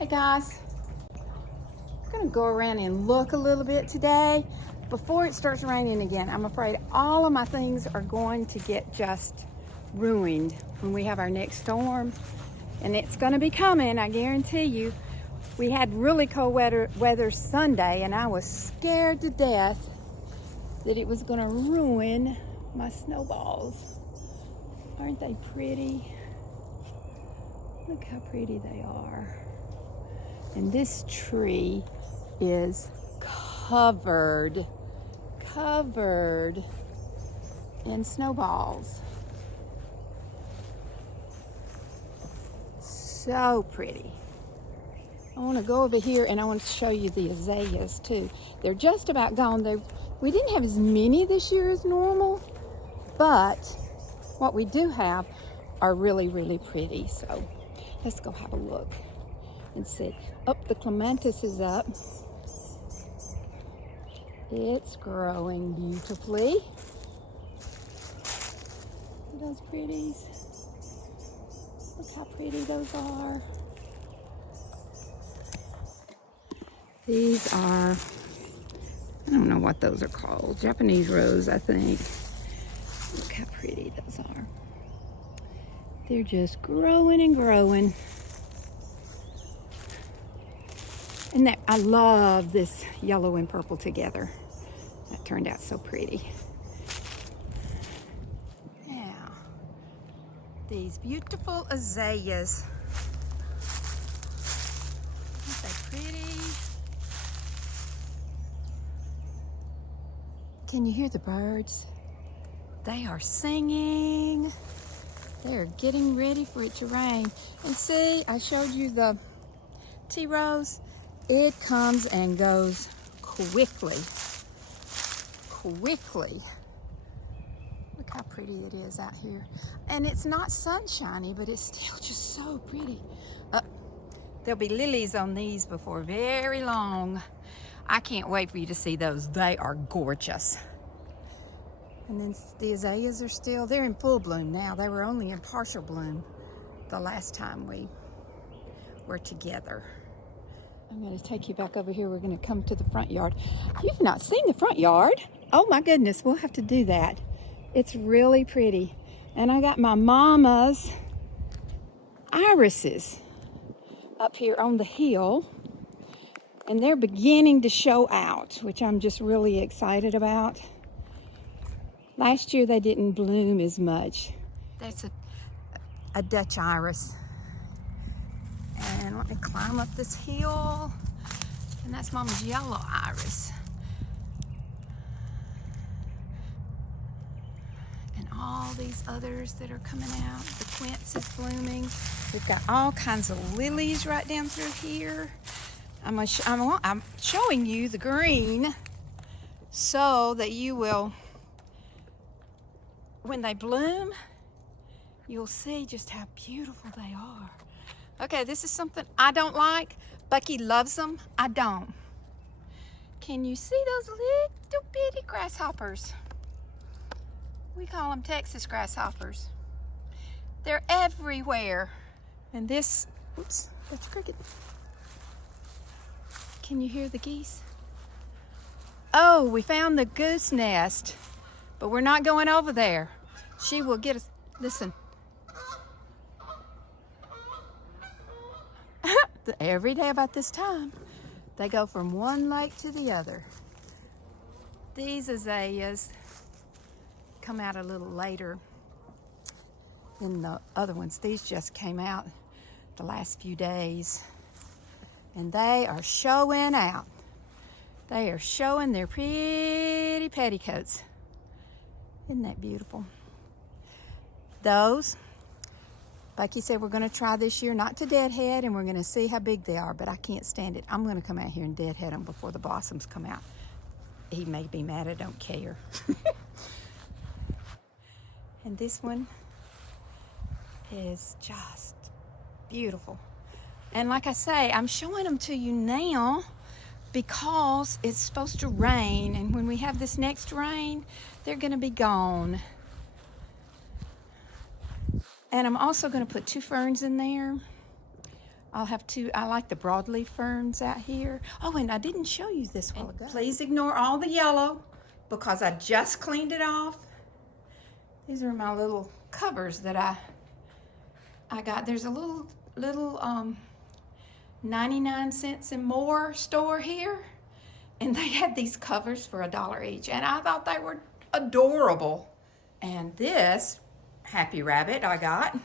Hey guys, I'm gonna go around and look a little bit today before it starts raining again. I'm afraid all of my things are going to get just ruined when we have our next storm, and it's gonna be coming, I guarantee you. We had really cold weather Sunday, and I was scared to death that it was gonna ruin my snowballs. Aren't they pretty? Look how pretty they are. And this tree is covered in snowballs. So pretty. I want to go over here and I want to show you the azaleas too. They're just about gone. We didn't have as many this year as normal, but what we do have are really, really pretty. So let's go have a look and see. Oh, the clematis is up. It's growing beautifully. Those pretties. Look how pretty those are. These are, I don't know what those are called. Japanese rose, I think. Look how pretty those are. They're just growing and growing. And I love this yellow and purple together. That turned out so pretty. Now, these beautiful azaleas. Aren't they pretty? Can you hear the birds? They are singing. They're getting ready for it to rain. And see, I showed you the tea rose. It comes and goes quickly. Look how pretty it is out here. And it's not sunshiny, but it's still just so pretty. There'll be lilies on these before very long. I can't wait for you to see those. They are gorgeous. And then the azaleas are they're in full bloom now. They were only in partial bloom the last time we were together. I'm going to take you back over here. We're going to come to the front yard. You've not seen the front yard? Oh my goodness, we'll have to do that. It's really pretty. And I got my mama's irises up here on the hill. And they're beginning to show out, which I'm just really excited about. Last year they didn't bloom as much. That's a Dutch iris. And let me climb up this hill. And that's Mama's yellow iris. And all these others that are coming out. The quince is blooming. We've got all kinds of lilies right down through here. I'm showing you the green so that you will, when they bloom, you'll see just how beautiful they are. Okay, this is something I don't like. Bucky loves them. I don't. Can you see those little bitty grasshoppers? We call them Texas grasshoppers. They're everywhere. And this, oops, that's cricket. Can you hear the geese? Oh, we found the goose nest, but we're not going over there. She will get us. Listen. Every day about this time, they go from one lake to the other. These azaleas come out a little later than the other ones. These just came out the last few days, and they are showing out. They are showing their pretty petticoats. Isn't that beautiful? Those, Bucky said we're going to try this year not to deadhead, and we're going to see how big they are, but I can't stand it. I'm going to come out here and deadhead them before the blossoms come out. He may be mad, I don't care. And this one is just beautiful. And like I say, I'm showing them to you now because it's supposed to rain, and when we have this next rain, they're going to be gone. And I'm also going to put 2 ferns in there. I'll have two. I like the broadleaf ferns out here. Oh, and I didn't show you this while ago. Please ignore all the yellow because I just cleaned it off. These are my little covers that I got. There's a little 99 cents and more store here, and they had these covers for $1 each, and I thought they were adorable. And this Happy Rabbit I got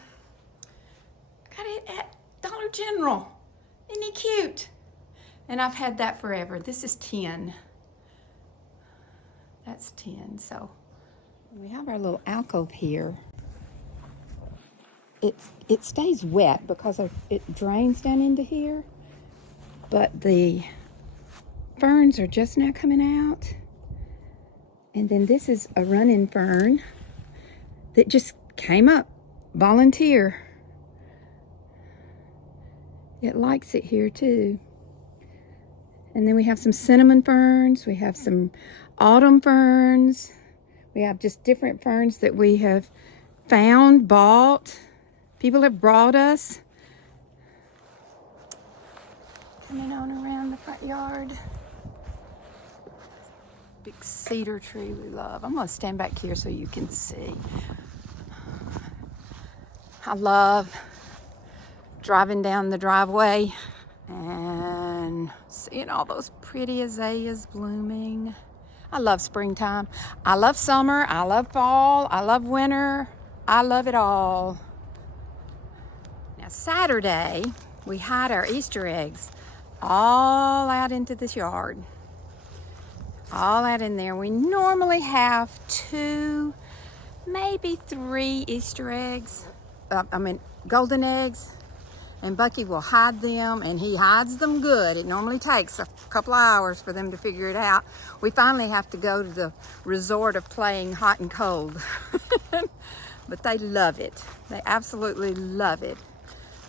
it at Dollar General. Isn't he cute? And I've had that forever. This is 10. That's 10. So we have our little alcove here. It stays wet because it drains down into here, but the ferns are just now coming out. And then this is a running fern that just came up, volunteer. It likes it here too. And then we have some cinnamon ferns. We have some autumn ferns. We have just different ferns that we have found, bought. People have brought us. Coming on around the front yard. Big cedar tree we love. I'm gonna stand back here so you can see. I love driving down the driveway and seeing all those pretty azaleas blooming. I love springtime. I love summer. I love fall. I love winter. I love it all. Now Saturday, we hide our Easter eggs all out into this yard. All out in there. We normally have 2, maybe 3 Easter eggs. Golden eggs. And Bucky will hide them, and he hides them good. It normally takes a couple of hours for them to figure it out. We finally have to go to the resort of playing hot and cold. But they love it. They absolutely love it.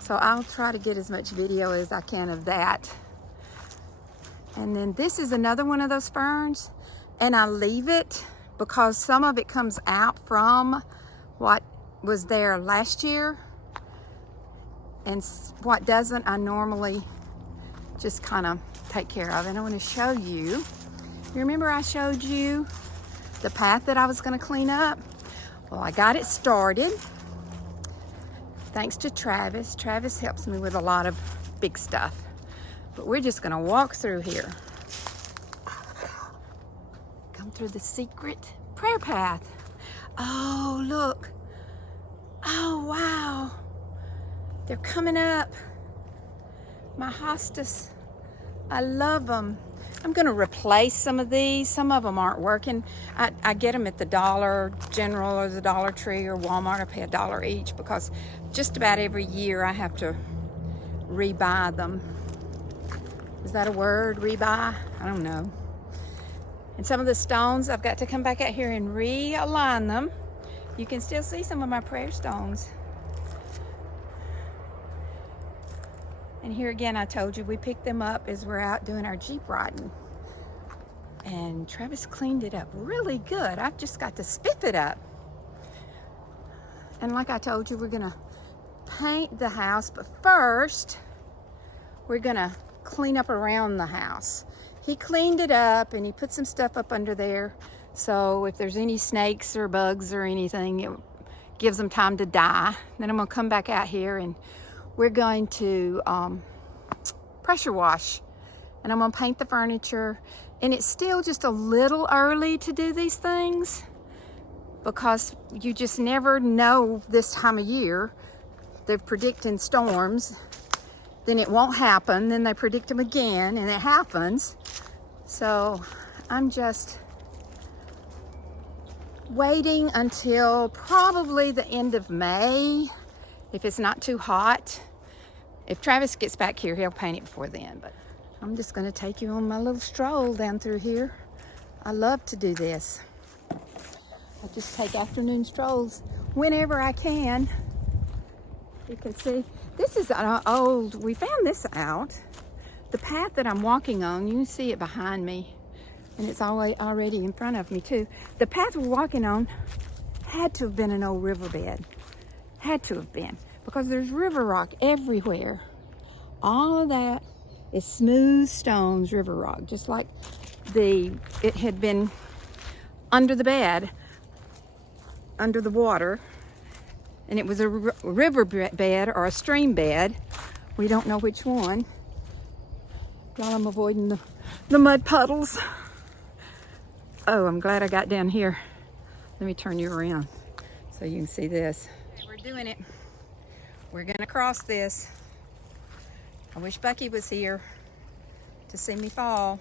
So I'll try to get as much video as I can of that. And then this is another one of those ferns, and I leave it because some of it comes out from what was there last year, and what doesn't I normally just kind of take care of. And I want to show you. You remember I showed you the path that I was going to clean up? Well, I got it started thanks to Travis. Travis helps me with a lot of big stuff. But we're just gonna walk through here. Come through the secret prayer path. Oh, look. Oh, wow. They're coming up. My hostas. I love them. I'm gonna replace some of these. Some of them aren't working. I get them at the Dollar General or the Dollar Tree or Walmart. I pay $1 each because just about every year I have to rebuy them. Is that a word, rebuy? I don't know. And some of the stones, I've got to come back out here and realign them. You can still see some of my prayer stones. And here again, I told you, we picked them up as we're out doing our Jeep riding. And Travis cleaned it up really good. I've just got to spiff it up. And like I told you, we're gonna paint the house, but first, we're gonna clean up around the house. He cleaned it up and he put some stuff up under there. So if there's any snakes or bugs or anything, it gives them time to die. Then I'm gonna come back out here and we're going to pressure wash, and I'm gonna paint the furniture. And it's still just a little early to do these things because you just never know this time of year. They're predicting storms, then it won't happen, then they predict them again and it happens. So I'm just waiting until probably the end of May, if it's not too hot. If Travis gets back here, he'll paint it before then, but I'm just gonna take you on my little stroll down through here. I love to do this. I just take afternoon strolls whenever I can. You can see, this is an old, we found this out. The path that I'm walking on, you can see it behind me, and it's already in front of me too. The path we're walking on had to have been an old riverbed. Had to have been, because there's river rock everywhere. All of that is smooth stones, river rock, just like it had been under the bed, under the water, and it was a river bed or a stream bed. We don't know which one. While I'm avoiding the mud puddles. Oh, I'm glad I got down here. Let me turn you around so you can see this. Okay, we're doing it. We're gonna cross this. I wish Bucky was here to see me fall.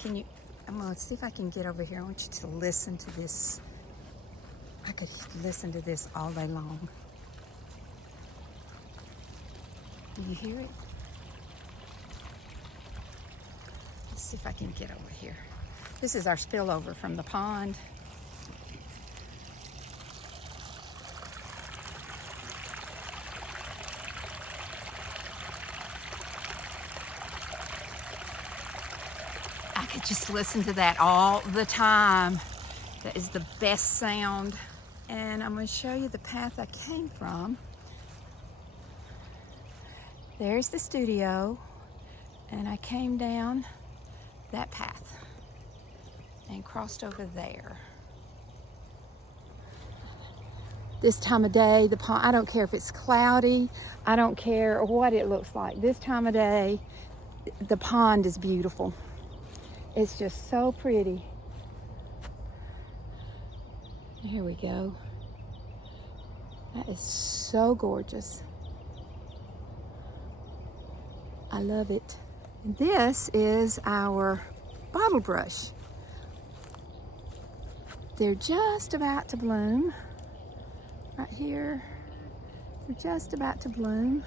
Can you, I'm gonna see if I can get over here. I want you to listen to this. I could listen to this all day long. Do you hear it? Let's see if I can get over here. This is our spillover from the pond. I could just listen to that all the time. That is the best sound. And I'm going to show you the path I came from. There's the studio, and I came down that path and crossed over there. This time of day, the pond, I don't care if it's cloudy, I don't care what it looks like. This time of day, the pond is beautiful. It's just so pretty. Here we go. That is so gorgeous. I love it. And this is our bottle brush. They're just about to bloom. Right here. They're just about to bloom.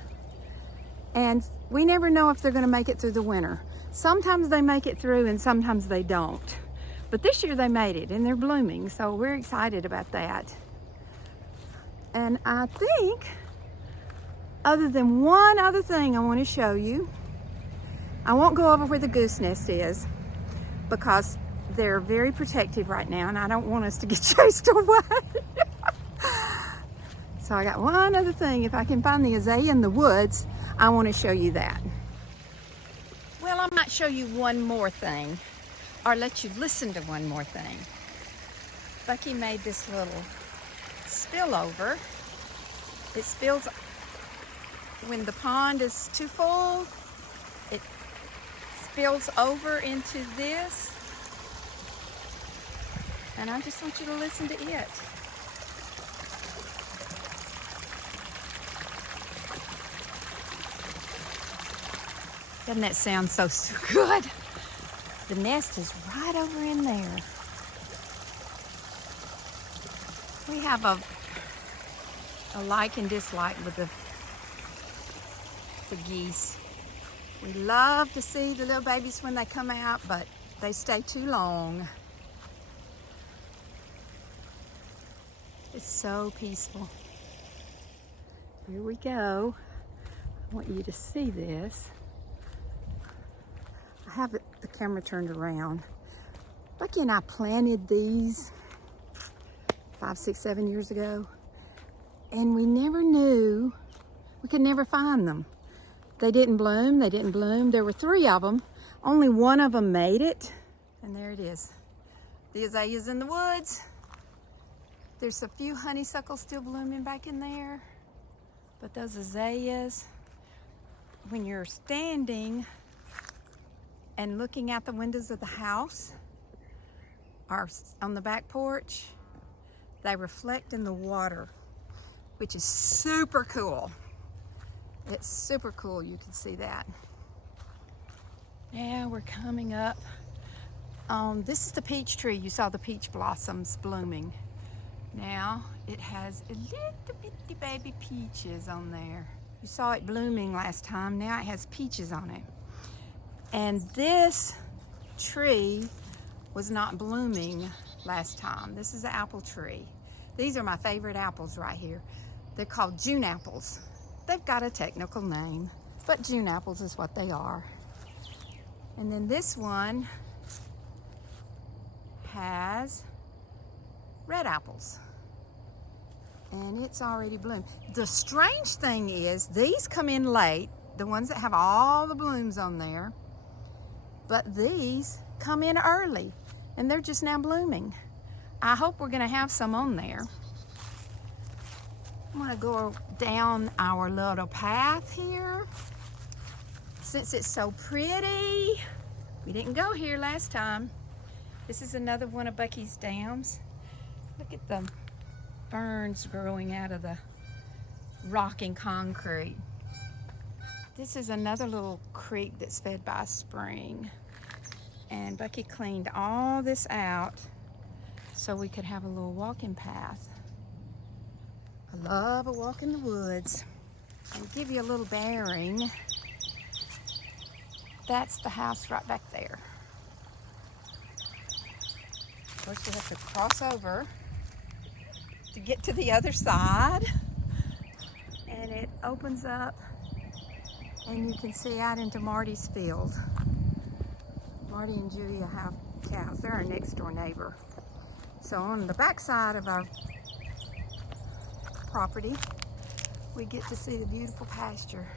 And we never know if they're going to make it through the winter. Sometimes they make it through and sometimes they don't. But this year they made it and they're blooming, so we're excited about that. And I think, other than one other thing I want to show you, I won't go over where the goose nest is because they're very protective right now and I don't want us to get chased away. So I got one other thing. If I can find the azalea in the woods, I want to show you that. Well, I might show you one more thing, or let you listen to one more thing. Bucky made this little spillover. It spills when the pond is too full. It spills over into this. And I just want you to listen to it. Doesn't that sound so good? The nest is right over in there. We have a like and dislike with the geese. We love to see the little babies when they come out, but they stay too long. It's so peaceful. Here we go. I want you to see this. I have the camera turned around. Bucky and I planted these 5, 6, 7 years ago, and we never knew, we could never find them. They didn't bloom, they didn't bloom. There were 3 of them. Only one of them made it, and there it is. The azaleas in the woods. There's a few honeysuckles still blooming back in there, but those azaleas, when you're standing and looking out the windows of the house or on the back porch, they reflect in the water, which is super cool. It's super cool, you can see that. Now we're coming up. This is the peach tree. You saw the peach blossoms blooming. Now it has a little bitty baby peaches on there. You saw it blooming last time. Now it has peaches on it. And this tree was not blooming last time. This is an apple tree. These are my favorite apples right here. They're called June apples. They've got a technical name, but June apples is what they are. And then this one has red apples. And it's already bloomed. The strange thing is, these come in late. the ones that have all the blooms on there. But these come in early and they're just now blooming. I hope we're gonna have some on there. I'm gonna go down our little path here. Since it's so pretty, we didn't go here last time. This is another one of Bucky's dams. Look at the ferns growing out of the rock and concrete. This is another little creek that's fed by a spring. And Bucky cleaned all this out so we could have a little walking path. I love a walk in the woods. And give you a little bearing. That's the house right back there. Of course, you have to cross over to get to the other side. And it opens up and you can see out into Marty's field. Marty and Julia have cows. They're our next door neighbor. So on the back side of our property, we get to see the beautiful pasture.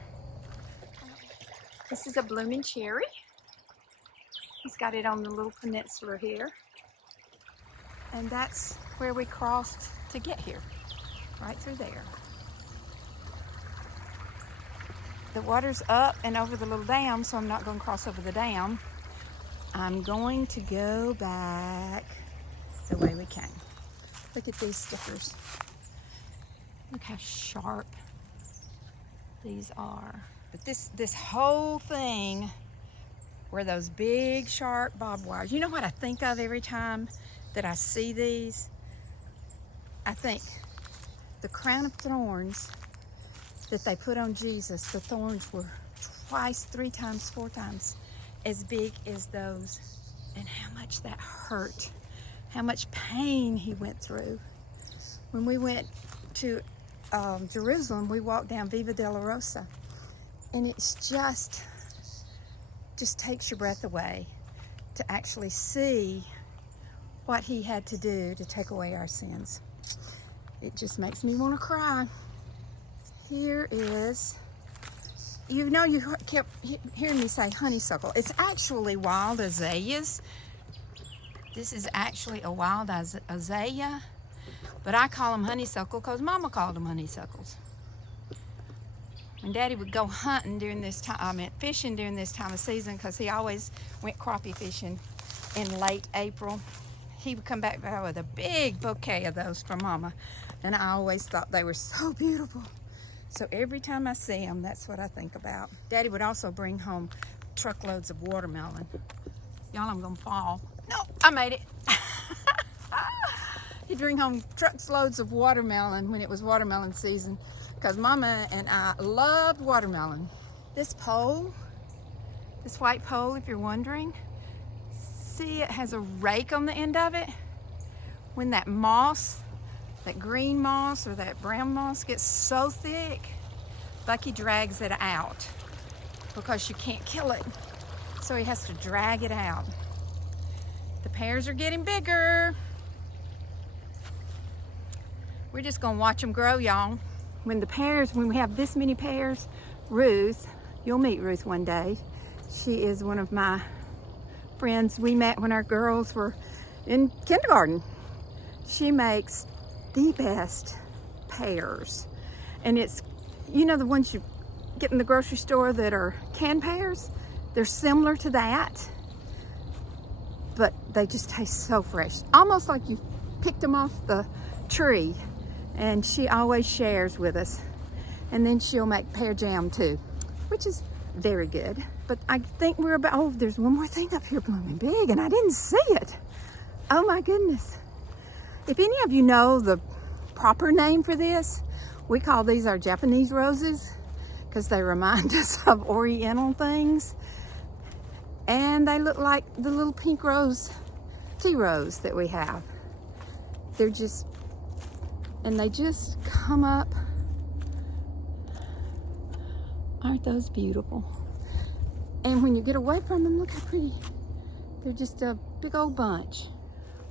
This is a blooming cherry. He's got it on the little peninsula here. And that's where we crossed to get here, right through there. The water's up and over the little dam, so I'm not going to cross over the dam. I'm going to go back the way we came. Look at these stickers. Look how sharp these are. But this whole thing were those big sharp barbed wires. You know what I think of every time that I see these? I think the crown of thorns that they put on Jesus, the thorns were twice, 3 times, 4 times as big as those, and how much that hurt, how much pain he went through. When we went to Jerusalem, we walked down Viva Dolorosa, and it's just takes your breath away to actually see what he had to do to take away our sins. It just makes me want to cry. Here is, you know, you kept hearing me say honeysuckle. It's actually wild azaleas. This is actually a wild azalea, but I call them honeysuckle because Mama called them honeysuckles. When Daddy would go hunting during this time, fishing during this time of season, because he always went crappie fishing in late April, he would come back with a big bouquet of those for Mama, and I always thought they were so beautiful. So every time I see them, that's what I think about. Daddy would also bring home truckloads of watermelon. Y'all, I'm gonna fall. No, I made it. He'd bring home truckloads of watermelon when it was watermelon season, because Mama and I loved watermelon. This pole, this white pole, if you're wondering, see it has a rake on the end of it. When that moss, that green moss or that brown moss gets so thick, Bucky drags it out because you can't kill it. So he has to drag it out. The pears are getting bigger. We're just gonna watch them grow, y'all. When we have this many pears, Ruth, you'll meet Ruth one day. She is one of my friends we met when our girls were in kindergarten. She makes the best pears, and it's, you know, the ones you get in the grocery store that are canned pears. They're similar to that, but they just taste so fresh, almost like you picked them off the tree. And she always shares with us, and then she'll make pear jam too, which is very good. But I think we're about, oh, there's one more thing up here blooming big, and I didn't see it. Oh my goodness. If any of you know the proper name for this, we call these our Japanese roses because they remind us of Oriental things. And they look like the little pink rose, tea rose that we have. They're just, and they just come up. Aren't those beautiful? And when you get away from them, look how pretty. They're just a big old bunch.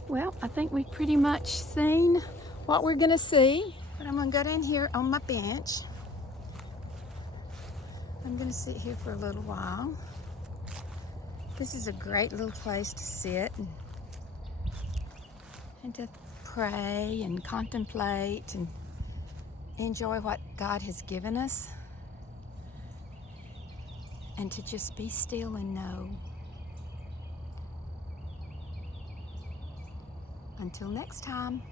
Well, I think we've pretty much seen what we're gonna see, but I'm gonna go down here on my bench. I'm going to sit here for a little while. This is a great little place to sit and to pray and contemplate and enjoy what God has given us, and to just be still and know. Until next time.